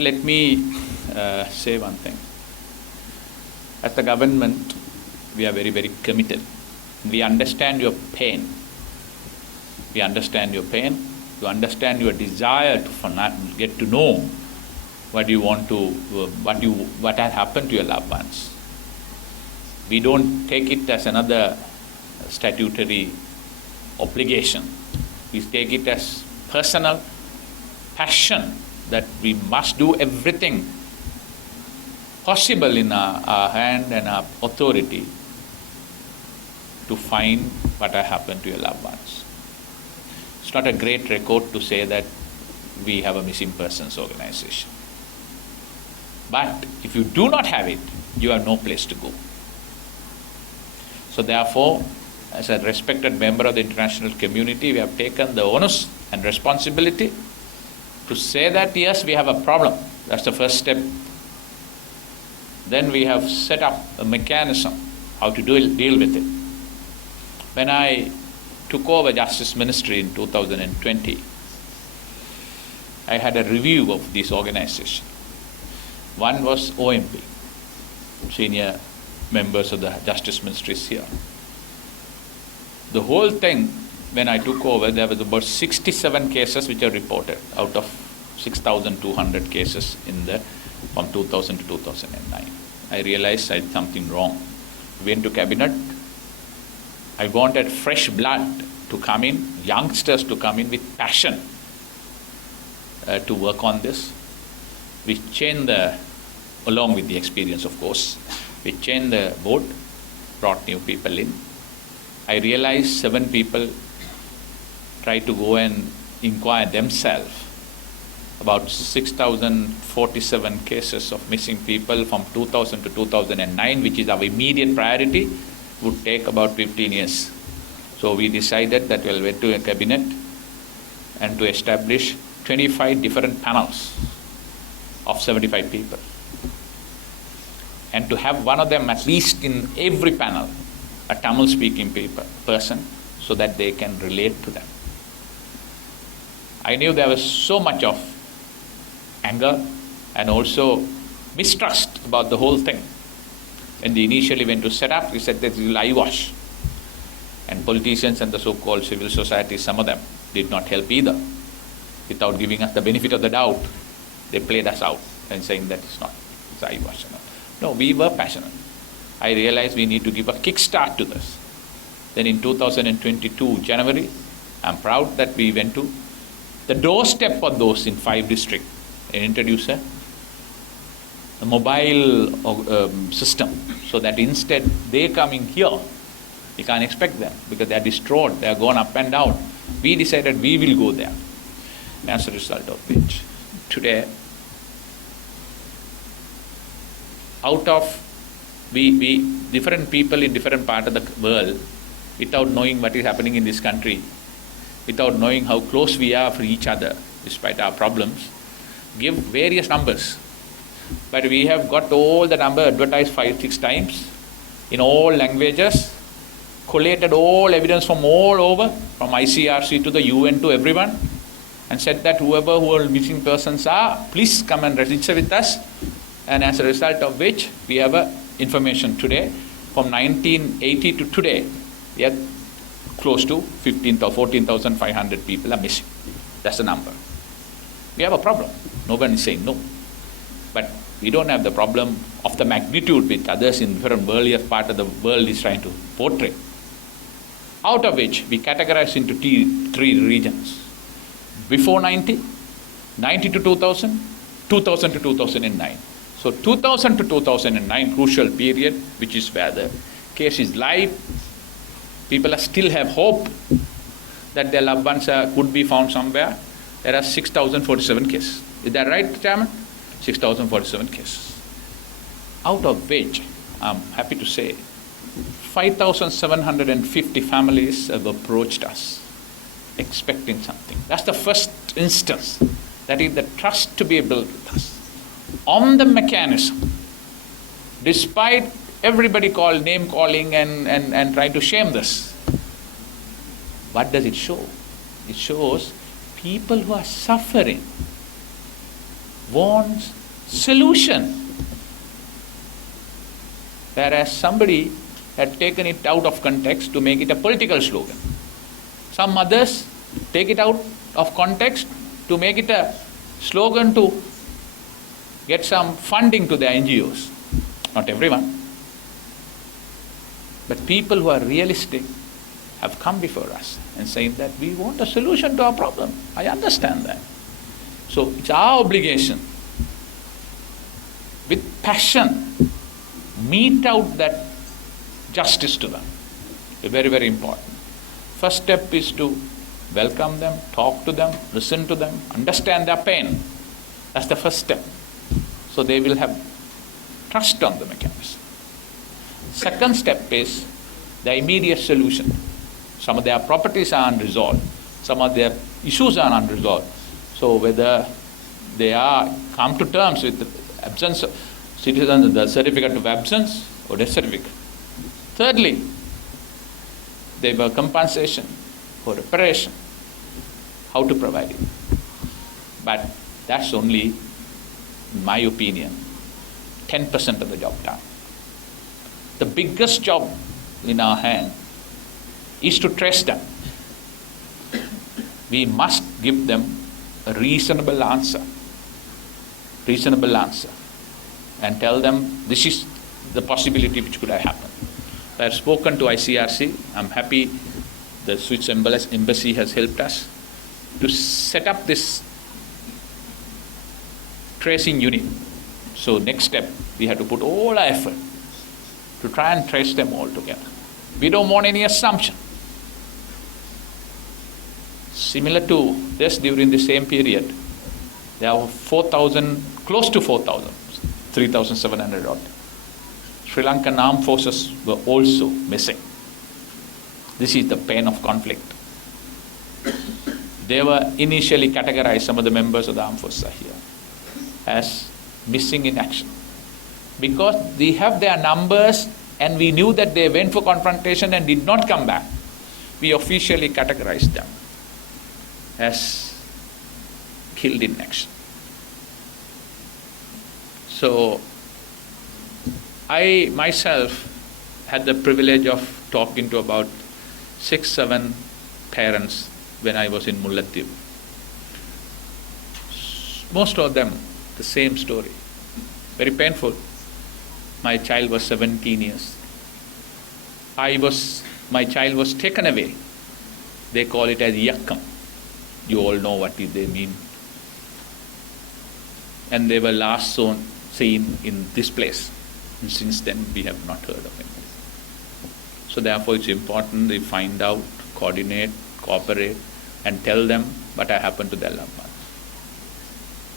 Let me say one thing. As the government, we are very, very committed. We understand your pain. We understand your pain. We understand your desire to get to know what you want to, what has happened to your loved ones. We don't take it as another statutory obligation. We take it as personal passion that we must do everything possible in our hand and our authority to find what has happened to your loved ones. It's not a great record to say that we have a missing persons organization. But if you do not have it, you have no place to go. So therefore, as a respected member of the international community, we have taken the onus and responsibility to say that yes, we have a problem. That's the first step. Then we have set up a mechanism how to deal with it. When I took over Justice Ministry in 2020, I had a review of these organizations. One was OMP, senior members of the Justice Ministries here. The whole thing, when I took over, there was about 67 cases which are reported out of 6,200 cases from 2000 to 2009. I realized I did something wrong. Went to cabinet. I wanted fresh blood to come in, youngsters to come in with passion to work on this. We changed along with the experience of course, we changed the board, brought new people in. I realized 7 people tried to go and inquire themselves about 6,047 cases of missing people from 2000 to 2009, which is our immediate priority, would take about 15 years. So we decided that we'll went to a cabinet and to establish 25 different panels of 75 people. And to have one of them at least in every panel, a Tamil-speaking person, so that they can relate to them. I knew there was so much of anger and also mistrust about the whole thing. When they initially went to set up, we said that this is eyewash. And politicians and the so-called civil society, some of them, did not help either. Without giving us the benefit of the doubt, they played us out and saying that it's eyewash. No, we were passionate. I realized we need to give a kickstart to this. Then in 2022, January, I'm proud that we went to the doorstep of those in 5 districts and introduced a mobile system, so that instead they coming here, you can't expect them because they are distraught, they are gone up and down. We decided we will go there. As a result of which, today, out of we different people in different parts of the world, without knowing what is happening in this country, without knowing how close we are for each other, despite our problems, give various numbers. But we have got all the number advertised 5-6 times in all languages, collated all evidence from all over, from ICRC to the UN to everyone, and said that who are missing persons are, please come and register with us. And as a result of which, we have information today, from 1980 to today, we are close to 14,500 people are missing. That's the number. We have a problem. Nobody is saying no. But we don't have the problem of the magnitude which others in different part of the world is trying to portray. Out of which we categorize into 3 regions. Before 90, 90 to 2000, 2000 to 2009. So 2000 to 2009, crucial period, which is where the case is live. People still have hope that their loved ones could be found somewhere. There are 6,047 cases. Is that right, Chairman? 6,047 cases. Out of which, I'm happy to say, 5,750 families have approached us, expecting something. That's the first instance. That is the trust to be built with us. On the mechanism, despite everybody name calling and trying to shame this, what does it show? It shows people who are suffering wants solution. Whereas somebody had taken it out of context to make it a political slogan. Some others take it out of context to make it a slogan to get some funding to their NGOs. Not everyone. But people who are realistic have come before us and saying that we want a solution to our problem. I understand that. So it's our obligation, with passion, mete out that justice to them. It's very, very important. First step is to welcome them, talk to them, listen to them, understand their pain. That's the first step. So they will have trust on the mechanism. Second step is the immediate solution. Some of their properties are unresolved. Some of their issues are unresolved. So whether they are come to terms with the absence of citizens, the certificate of absence or death certificate. Thirdly, they were compensation for reparation. How to provide it. But that's only, in my opinion, 10% of the job done. The biggest job in our hand is to trace them. We must give them a reasonable answer, and tell them this is the possibility which could have happened. I have spoken to ICRC. I'm happy the Swiss embassy has helped us to set up this tracing unit. So next step, we have to put all our effort to try and trace them all together. We don't want any assumption. Similar to this, during the same period, there are 4,000, close to 4,000, 3,700 odd. Sri Lankan armed forces were also missing. This is the pain of conflict. They were initially categorized, some of the members of the armed forces are here, as missing in action. Because we have their numbers and we knew that they went for confrontation and did not come back, we officially categorized them as killed in action. So I myself had the privilege of talking to about 6-7 parents when I was in Mullaitivu. Most of them the same story. Very painful. My child was 17 years. My child was taken away. They call it as yakkam. You all know what they mean. And they were last seen in this place. And since then, we have not heard of him. So therefore, it's important they find out, coordinate, cooperate, and tell them what happened to their loved ones.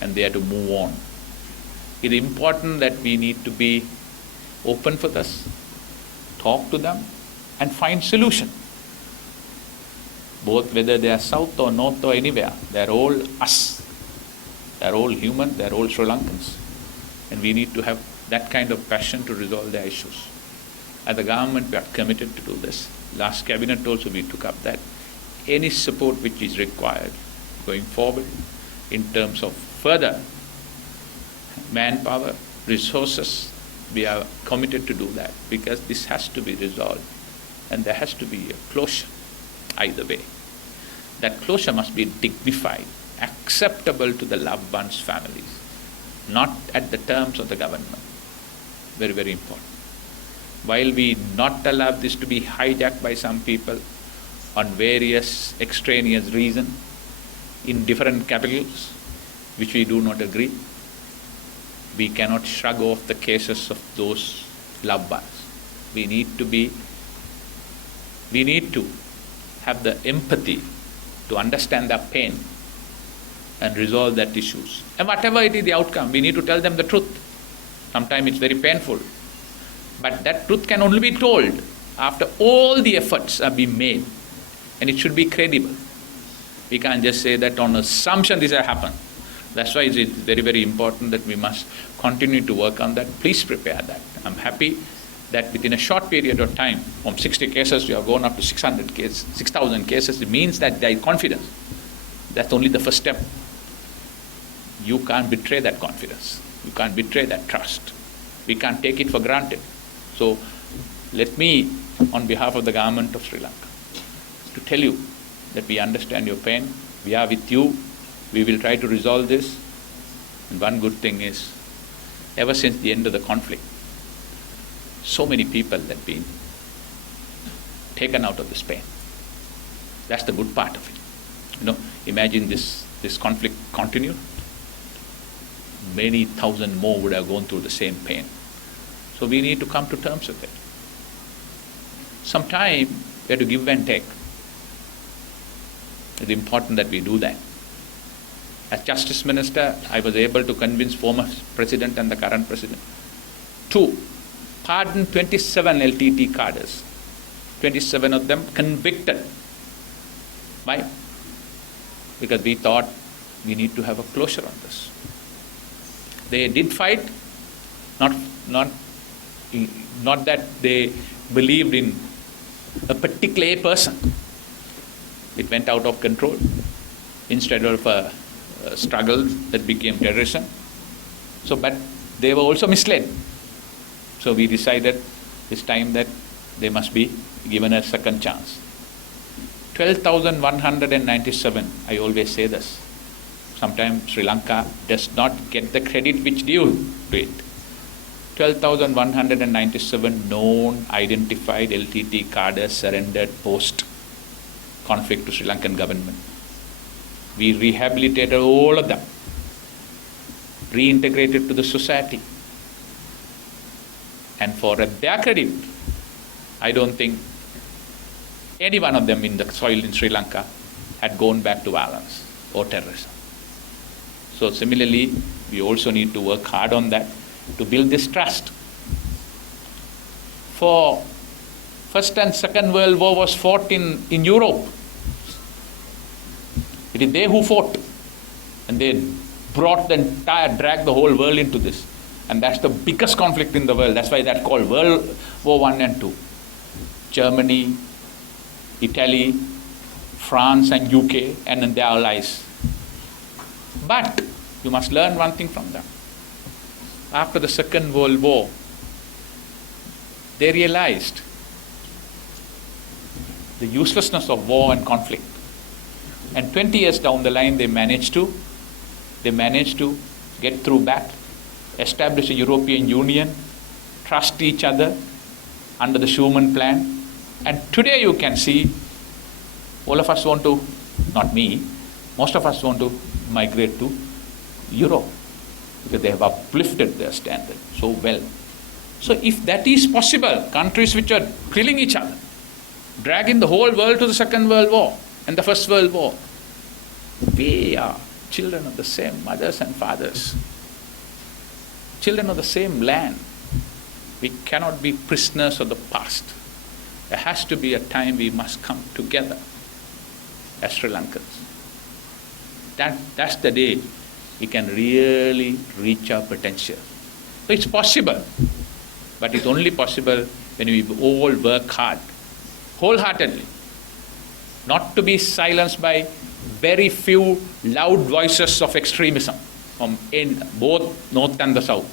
And they have to move on. It's important that we need to be open for this, talk to them, and find solution. Both whether they are south or north or anywhere, they are all us. They are all human, they are all Sri Lankans. And we need to have that kind of passion to resolve their issues. As a government, we are committed to do this. Last cabinet also we took up that. Any support which is required going forward in terms of further manpower, resources, we are committed to do that because this has to be resolved and there has to be a closure either way. That closure must be dignified, acceptable to the loved ones' families, not at the terms of the government. Very, very important. While we not allow this to be hijacked by some people on various extraneous reasons in different capitals, which we do not agree, we cannot shrug off the cases of those loved ones. We need to have the empathy to understand their pain and resolve that issues. And whatever it is the outcome, we need to tell them the truth. Sometimes it's very painful. But that truth can only be told after all the efforts have been made. And it should be credible. We can't just say that on assumption this has happened. That's why it's very, very important that we must continue to work on that. Please prepare that. I'm happy that within a short period of time, from 60 cases, we have gone up to 600 cases, 6,000 cases. It means that there is confidence. That's only the first step. You can't betray that confidence. You can't betray that trust. We can't take it for granted. So let me, on behalf of the government of Sri Lanka, to tell you that we understand your pain. We are with you. We will try to resolve this. And one good thing is, ever since the end of the conflict, so many people have been taken out of this pain. That's the good part of it. Imagine this conflict continued. Many thousand more would have gone through the same pain. So we need to come to terms with it. Sometime we have to give and take. It's important that we do that. As Justice Minister, I was able to convince former President and the current President to pardon 27 LTT cadres. 27 of them convicted. Why? Because we thought we need to have a closure on this. They did fight, not that they believed in a particular person. It went out of control. Instead of a struggle that became terrorism. But they were also misled. So we decided it's time that they must be given a second chance. 12,197, I always say this. Sometimes Sri Lanka does not get the credit which due to it. 12,197 known, identified LTT cadres surrendered post-conflict to Sri Lankan government. We rehabilitated all of them, reintegrated to the society. And for their credit, I don't think any one of them in the soil in Sri Lanka had gone back to violence or terrorism. So similarly, we also need to work hard on that to build this trust. For First and Second World War was fought in Europe. It is they who fought. And they dragged the whole world into this. And that's the biggest conflict in the world. That's why that's called World War I and II. Germany, Italy, France and UK and their allies. But you must learn one thing from them. After the Second World War, they realized the uselessness of war and conflict. And 20 years down the line, they managed to get through back, establish a European Union, trust each other under the Schuman Plan. And today you can see, all of us want to, not me, most of us want to migrate to Europe because they have uplifted their standard so well. So if that is possible, countries which are killing each other, dragging the whole world to the Second World War and the First World War, we are children of the same mothers and fathers, children of the same land. We cannot be prisoners of the past. There has to be a time we must come together as Sri Lankans. That's the day we can really reach our potential. So it's possible, but it's only possible when we all work hard, wholeheartedly, not to be silenced by very few loud voices of extremism from both North and the South.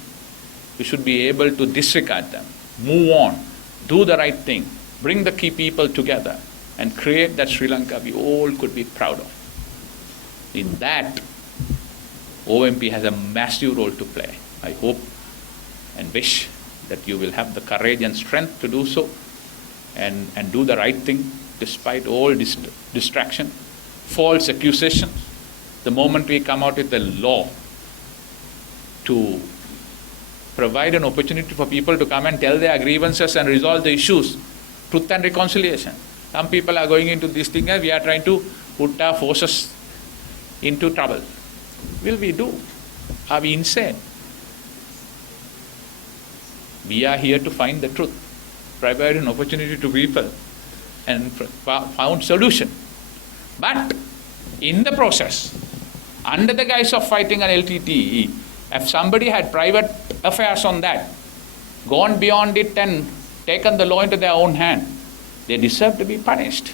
We should be able to disregard them, move on, do the right thing, bring the key people together and create that Sri Lanka we all could be proud of. In that, OMP has a massive role to play. I hope and wish that you will have the courage and strength to do so and do the right thing despite all distraction, false accusations. The moment we come out with a law to provide an opportunity for people to come and tell their grievances and resolve the issues, truth and reconciliation. Some people are going into this thing and we are trying to put our forces into trouble. Will we do? Are we insane? We are here to find the truth, provide an opportunity to people and found solution. But in the process, under the guise of fighting an LTTE, if somebody had private affairs on that, gone beyond it and taken the law into their own hand, they deserve to be punished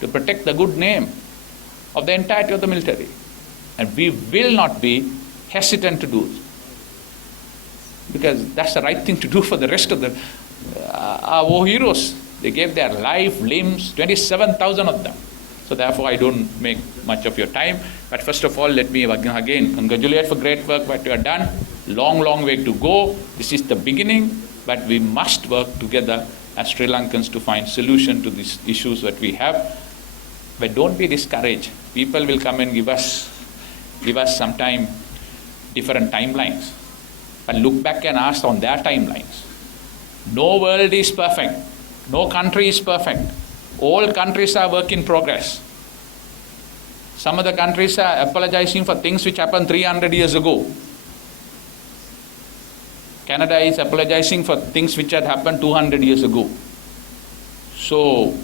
to protect the good name of the entirety of the military. And we will not be hesitant to do it. Because that's the right thing to do for the rest of the our war heroes. They gave their life, limbs, 27,000 of them. So therefore, I don't make much of your time. But first of all, let me again congratulate for great work what you have done. Long, long way to go. This is the beginning, but we must work together as Sri Lankans to find solution to these issues that we have. But don't be discouraged. People will come and give us sometime different timelines. But look back and ask on their timelines. No world is perfect. No country is perfect. All countries are work in progress. Some of the countries are apologizing for things which happened 300 years ago. Canada is apologizing for things which had happened 200 years ago. So,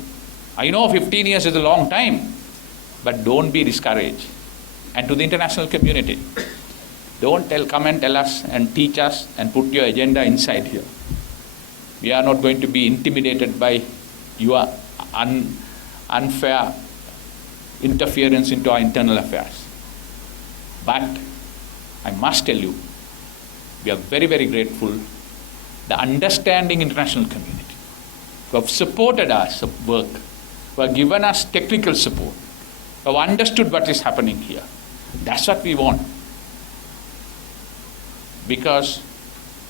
I know 15 years is a long time, but don't be discouraged. And to the international community, don't come and tell us and teach us and put your agenda inside here. We are not going to be intimidated by your unfair interference into our internal affairs. But I must tell you, we are very, very grateful. The understanding international community who have supported our work, who have given us technical support, who have understood what is happening here. That's what we want. Because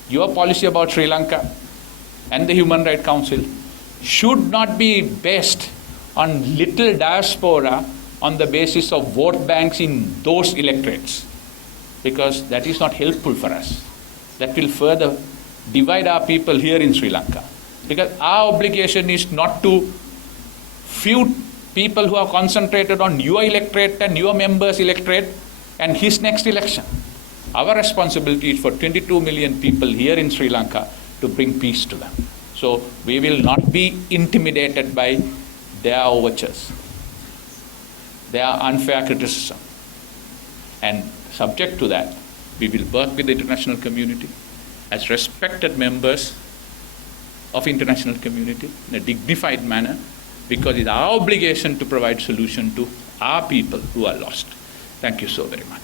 your policy about Sri Lanka and the Human Rights Council should not be based on little diaspora on the basis of vote banks in those electorates, because that is not helpful for us. That will further divide our people here in Sri Lanka. Because our obligation is not to few people who are concentrated on your electorate and your members' electorate and his next election. Our responsibility is for 22 million people here in Sri Lanka to bring peace to them. So we will not be intimidated by their overtures, their unfair criticism. And subject to that, we will work with the international community as respected members of international community in a dignified manner, because it's our obligation to provide solution to our people who are lost. Thank you so very much.